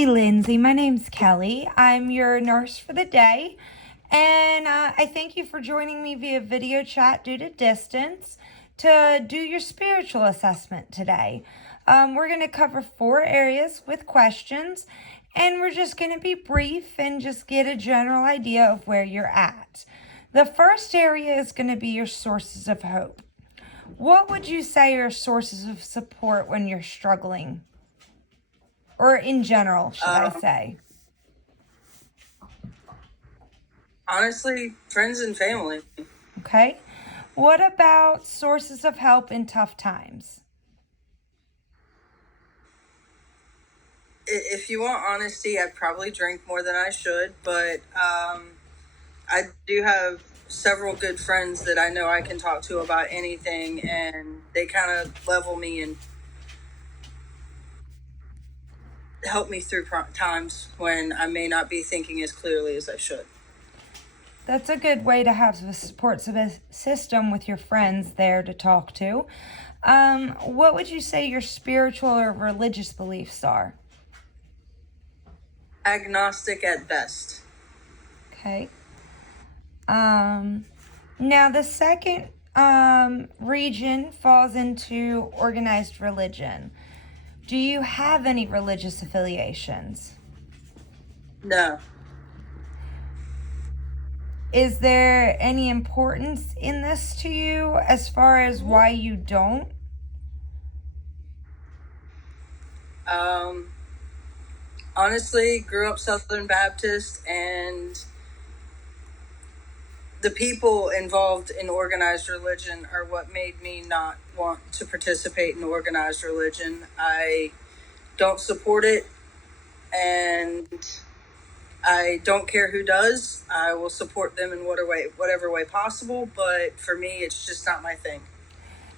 Hey, Lindsay. My name's Kelly. I'm your nurse for the day. And I thank you for joining me via video chat due to distance to do your spiritual assessment today. We're going to cover 4 areas with questions, and we're just going to be brief and just get a general idea of where you're at. The first area is going to be your sources of hope. What would you say are sources of support when you're struggling? Or in general, should I say? Honestly, friends and family. Okay. What about sources of help in tough times? If you want honesty, I probably drink more than I should, but I do have several good friends that I know I can talk to about anything, and they kind of level me and help me through times when I may not be thinking as clearly as I should. That's a good way to have a support system with your friends there to talk to. What would you say your spiritual or religious beliefs are? Agnostic at best. Okay. Now the second region falls into organized religion. Do you have any religious affiliations? No. Is there any importance in this to you as far as why you don't? Honestly, grew up Southern Baptist, and the people involved in organized religion are what made me not want to participate in organized religion. I don't support it, and I don't care who does. I will support them in whatever way possible, but for me, it's just not my thing.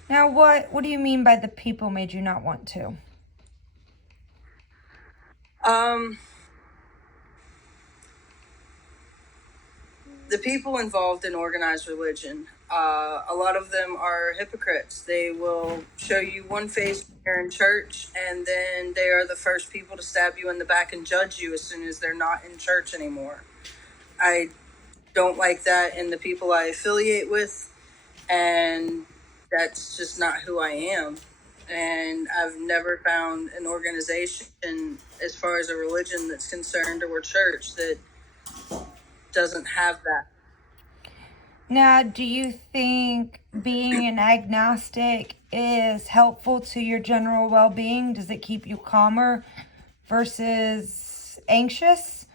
Now, what do you mean by the people made you not want to? The people involved in organized religion, a lot of them are hypocrites. They will show you one face when you're in church, and then they are the first people to stab you in the back and judge you as soon as they're not in church anymore. I don't like that in the people I affiliate with, and that's just not who I am. And I've never found an organization, as far as a religion that's concerned, or church, that doesn't have that. Now, do you think being an agnostic is helpful to your general well-being? Does it keep you calmer versus anxious?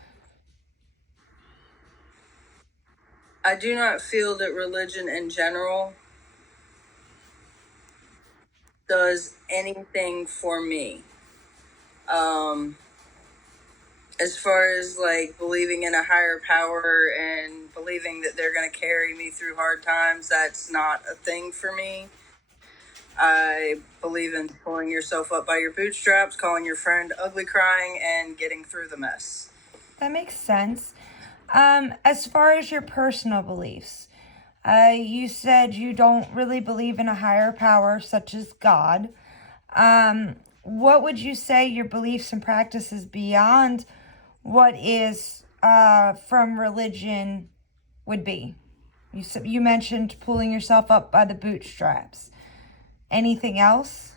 I do not feel that religion in general does anything for me. As far as like believing in a higher power and believing that they're going to carry me through hard times, that's not a thing for me. I believe in pulling yourself up by your bootstraps, calling your friend ugly crying, and getting through the mess. That makes sense. As far as your personal beliefs, you said you don't really believe in a higher power such as God. What would you say your beliefs and practices beyond what is from religion would be? You mentioned pulling yourself up by the bootstraps. Anything else?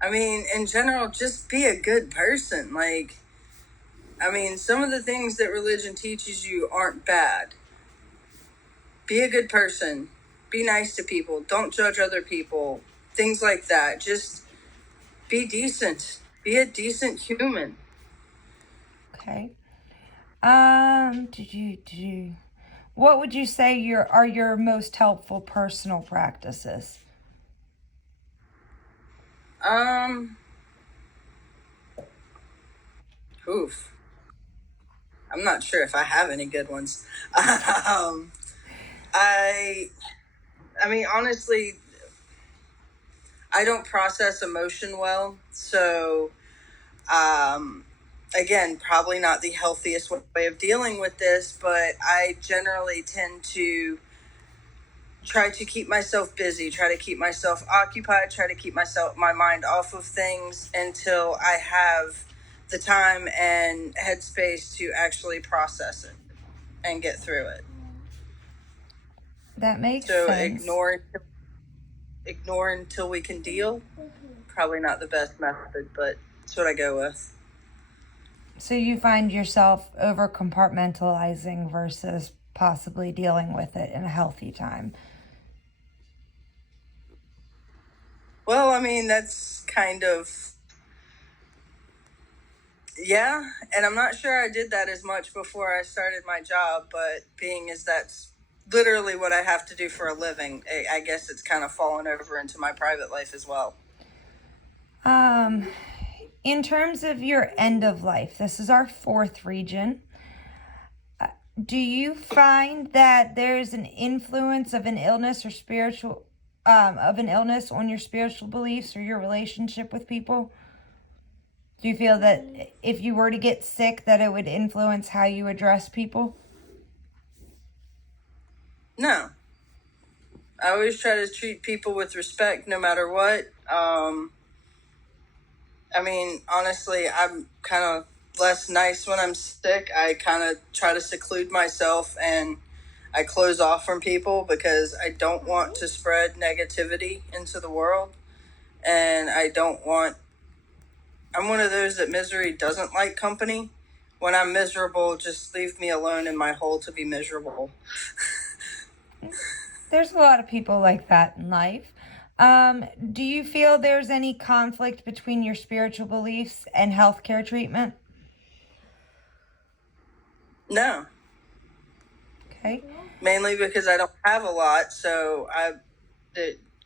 I mean, in general, just be a good person. Some of the things that religion teaches you aren't bad. Be a good person. Be nice to people. Don't judge other people. Things like that. Just be decent. Be a decent human. Okay. What would you say are your most helpful personal practices? Oof. I'm not sure if I have any good ones. I mean, honestly, I don't process emotion well. So, again, probably not the healthiest way of dealing with this, but I generally tend to try to keep myself busy, try to keep myself occupied, try to keep my mind off of things until I have the time and headspace to actually process it and get through it. That makes So sense. ignore until we can deal. Probably not the best method, but it's what I go with. So you find yourself over compartmentalizing versus possibly dealing with it in a healthy time. Well, I mean, that's kind of, yeah. And I'm not sure I did that as much before I started my job, but being as that's literally what I have to do for a living, I guess it's kind of fallen over into my private life as well. In terms of your end of life, this is our fourth region. Do you find that there's an influence of an illness or of an illness on your spiritual beliefs or your relationship with people? Do you feel that if you were to get sick, that it would influence how you address people? No. I always try to treat people with respect no matter what. I mean, honestly, I'm kind of less nice when I'm sick. I kind of try to seclude myself and I close off from people because I don't want to spread negativity into the world. And I'm one of those that misery doesn't like company. When I'm miserable, just leave me alone in my hole to be miserable. There's a lot of people like that in life. Do you feel there's any conflict between your spiritual beliefs and healthcare treatment? No. Okay. Mainly because I don't have a lot, so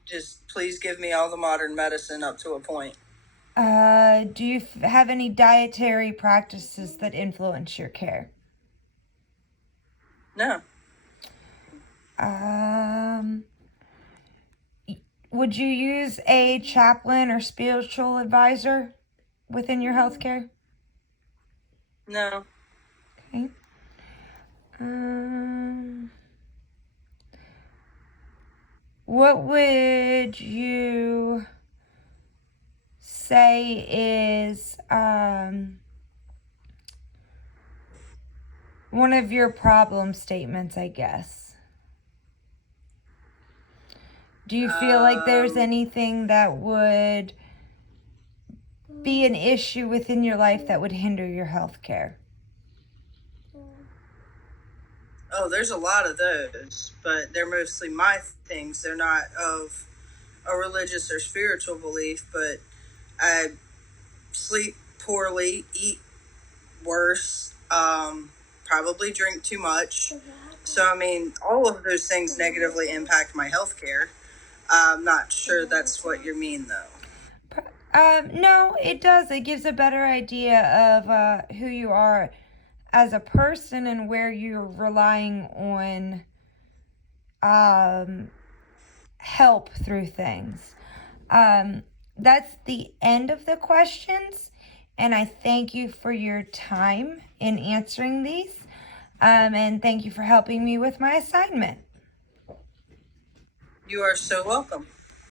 just please give me all the modern medicine up to a point. Do you have any dietary practices that influence your care? No. Would you use a chaplain or spiritual advisor within your healthcare? No. Okay. What would you say is one of your problem statements, I guess? Do you feel like there's anything that would be an issue within your life that would hinder your health care? Oh, there's a lot of those, but they're mostly my things. They're not of a religious or spiritual belief, but I sleep poorly, eat worse, probably drink too much. So, I mean, all of those things negatively impact my health care. I'm not sure that's what you mean, though. No, it does. It gives a better idea of who you are as a person and where you're relying on help through things. That's the end of the questions, and I thank you for your time in answering these, and thank you for helping me with my assignment. You are so welcome.